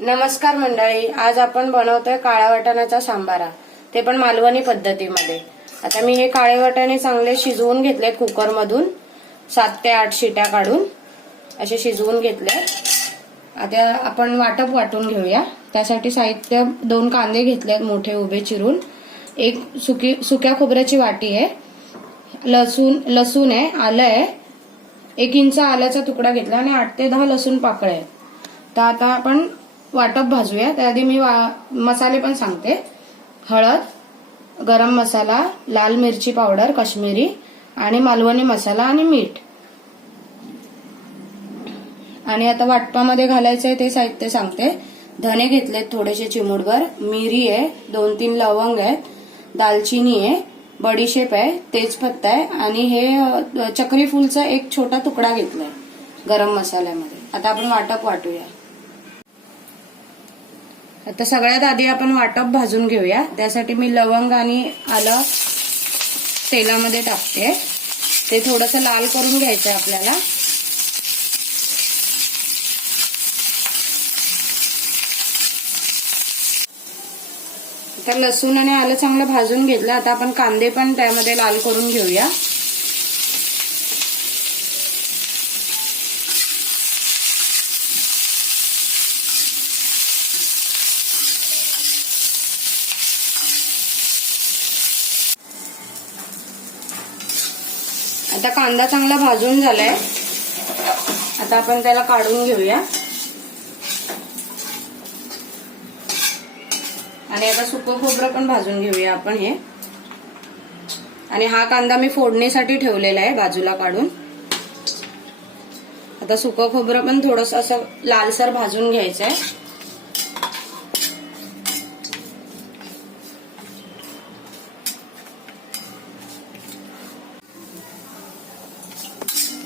नमस्कार मंडळी, आज आपण बनवतोय काळ्या वाटाण्याचा सांबारा, ते पण मालवणी पद्धतीमध्ये। आता मी हे काळे वाटाणे चांगले शिजवून घेतले कुकरमधून 7 ते 8 शिट्या काढून असे शिजवून घेतले। आता आपण वाटप वाटून घेऊया। त्यासाठी साहित्य 2 कांदे घेतलेत मोठे उभे चिरून, एक सुक्या खोबऱ्याची वाटी आहे, लसूण आहे, आलं आहे, 1 इंच आल्याचा तुकडा घेतला आणि 8 ते 10 लसूण पाकळ्या आहेत। तर आता आपण वाटप भाजूया। त्याआधी मी मसाले पण सांगते। हळद, गरम मसाला, लाल मिरची पावडर काश्मीरी आणि मालवणी मसाला आणि मीठ। आणि आता वाटपामध्ये घालायचंय ते साहित्य सांगते। धने घेतलेत थोडेसे चिमूटभर, मिरी आहे, 2-3 लवंग आहेत, दालचिनी आहे, बडीशेप आहे, तेजपत्ता आहे आणि हे चक्री फूलचा एक छोटा तुकडा घेतलाय गरम मसाल्यामध्ये। आता आपण वाटप वाटूया। आता सगळ्यात आधी आपण वाटप भाजून घेऊया। त्यासाठी मी लवंग आणि आलं तेलामध्ये टाकते। ते थोडंसं लाल करून घ्यायचं आपल्याला। आता लसूण आणि आलं चांगलं भाजून घेतलं। आता आपण कांदे पण त्यामध्ये लाल करून घेऊया। आता कांदा चांगला भाजून झालाय। आता आपण त्याला काढून घेऊया आणि आता सुकं खोबरं पण भाजून घेऊया आपण हे। आणि हा कांदा मी फोडणीसाठी ठेवलेला आहे बाजूला काढून। आता सुकं खोबरं पण थोडंसं असं लालसर भाजून घ्यायचंय।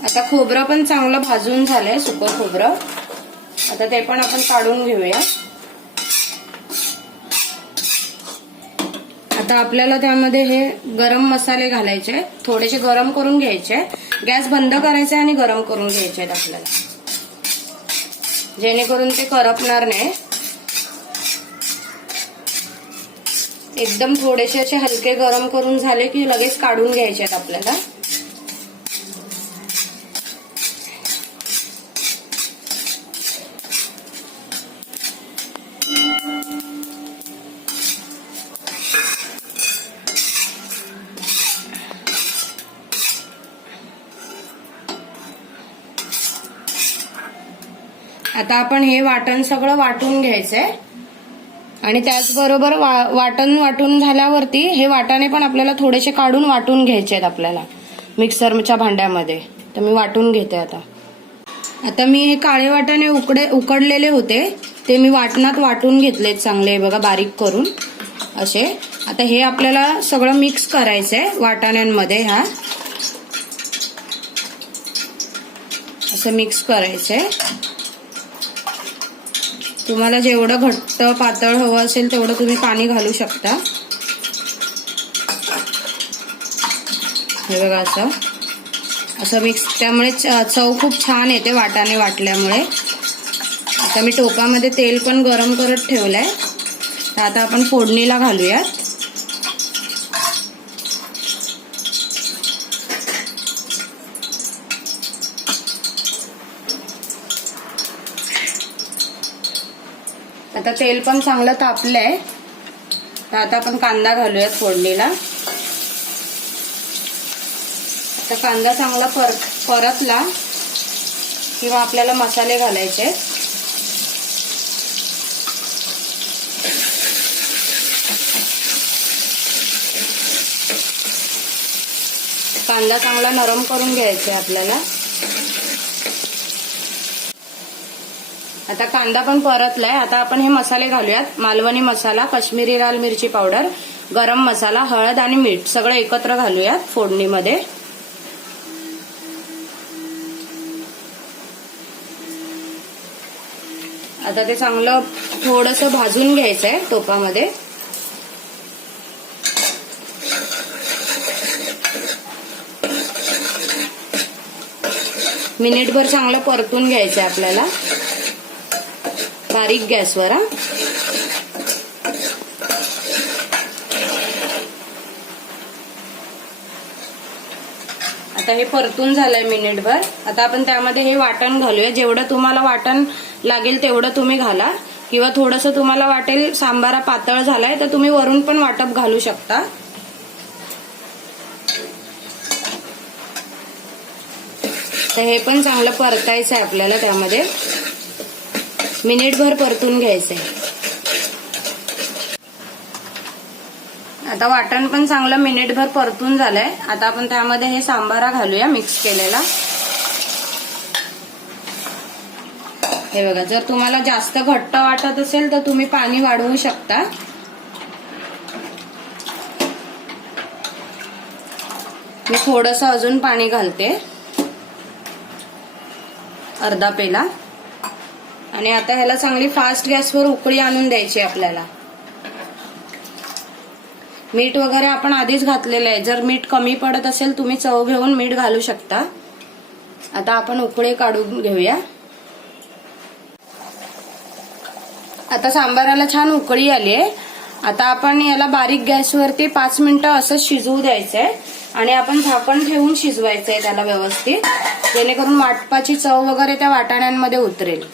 आता खोबरं पण चांगलं भाजून झालंय सुकं खोबरं। आता ते पण आपण काढून घेऊया। आता आपल्याला त्यामध्ये हे गरम मसाले घालायचे, थोडेसे गरम करून घ्यायचे। गॅस बंद करायचा आणि गरम करून घ्यायचे आपल्याला, जेणेकरून ते करपणार नाही। एकदम थोडेसे असे हलके गरम करून झाले की लगेच काढून घ्यायचे आपल्याला। आता आपण हे वाटण सगळं वाटून घ्यायचंय आणि त्याचबरोबर वाटण वाटून झाल्यावरती हे वाटाणे पण आपल्याला थोडेसे काढून वाटून घ्यायचे आहेत आपल्याला मिक्सरच्या भांड्यामध्ये। तर मी वाटून घेते। आता मी हे काळे वाटाणे उकडलेले होते ते मी वाटणात वाटून घेतलेत चांगले बघा बारीक करून असे। आता हे आपल्याला सगळं मिक्स करायचंय वाटाण्यांमध्ये। ह्या असं मिक्स करायचंय। तुम्हाला जेवढं घट्ट पातळ हवं असेल तेवढं तुम्ही पाणी घालू शकता। हे बघा असं मिक्स, त्यामुळे चव खूप छान येते वाटाणे वाटल्यामुळे। आता मी टोपामध्ये तेल पण गरम करत ठेवलंय। तर आता आपण फोडणीला घालूयात। आता तेल पण चांगलं तापलंय। तर आता आपण कांदा घालूयात फोडणीला। आता कांदा चांगला परतला किंवा आपल्याला मसाले घालायचे। कांदा चांगला नरम करून घ्यायचा आपल्याला। आता कांदा पण परतलाय। आता आपण हे मसाले घालूयात। मालवणी मसाला, काश्मीरी लाल मिरची पावडर, गरम मसाला, हळद आणि मीठ सगळं एकत्र घालूयात फोडणीमध्ये। आता ते चांगलं थोडंसं भाजून घ्यायचंय टोपामध्ये। मिनिटभर चांगलं परतून घ्यायचंय आपल्याला। बारीक गॅसवर हा. आता हे परतून झालंय मिनिटभर. आता आपण त्यामध्ये हे वाटण घालूया. जेवढं तुम्हाला वाटण लागेल तेवढं तुम्ही घाला, किंवा थोडंसं तुम्हाला वाटेल सांबारा पातळ झालाय तर तुम्ही वरून पण वाटप घालू शकता. तर हे पण चांगलं परतायचं आहे आपल्याला. त्यामध्ये मिनिटभर परतून घ्यायचंय. आता वाटण पण चांगलं मिनिटभर परतून झालंय. आता आपण त्यामध्ये हे सांबारा घालूया मिक्स केलेला. हे बघा, जर तुम्हाला जास्त घट्ट वाटत असेल तर तुम्ही पाणी वाढवू शकता. मी थोडंसं अजून पाणी घालते, अर्धा पेला. आणि आता ह्याला चांगली फास्ट गॅसवर उकळी आणून द्यायची आपल्याला. मीठ वगैरे आपण आधीच घातलेलं आहे. जर मीठ कमी पडत असेल तुम्ही चव घेऊन मीठ घालू शकता. आता आपण उकळी काढून घेऊया. आता सांबाराला छान उकळी आली आहे. आता आपण याला बारीक गॅसवरती 5 मिनिटं असं शिजवू द्यायचंय आणि आपण झाकण ठेवून शिजवायचंय त्याला व्यवस्थित, जेणेकरून वाटपाची चव वगैरे त्या वाटाण्यांमध्ये उतरेल.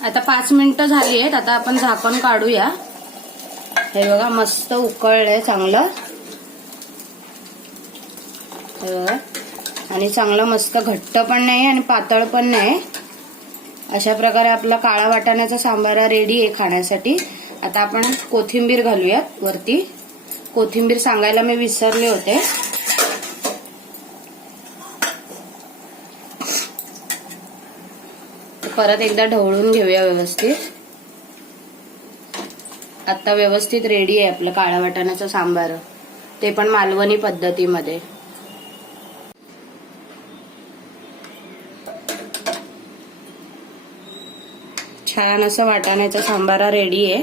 आता 5 मिनिटं झाली आहेत. आता आपण झाकण काढूया. हे बघा, मस्त उकळलंय चांगलं. हे बघा, आणि चांगलं मस्त घट्ट पण नाही आणि पातळ पण नाही. अशा प्रकारे आपला काळा वाटाण्याचा सांबारा रेडी आहे खाण्यासाठी. आता आपण कोथिंबीर घालूयात वरती. कोथिंबीर सांगायला मी विसरले होते. परत एकदा ढवळून घेऊया व्यवस्थित. आता व्यवस्थित रेडी आहे आपलं काळा वाटाण्याचं सांबार, ते पण मालवणी पद्धतीमध्ये. छान असं वाटाण्याचा सांबारा रेडी आहे.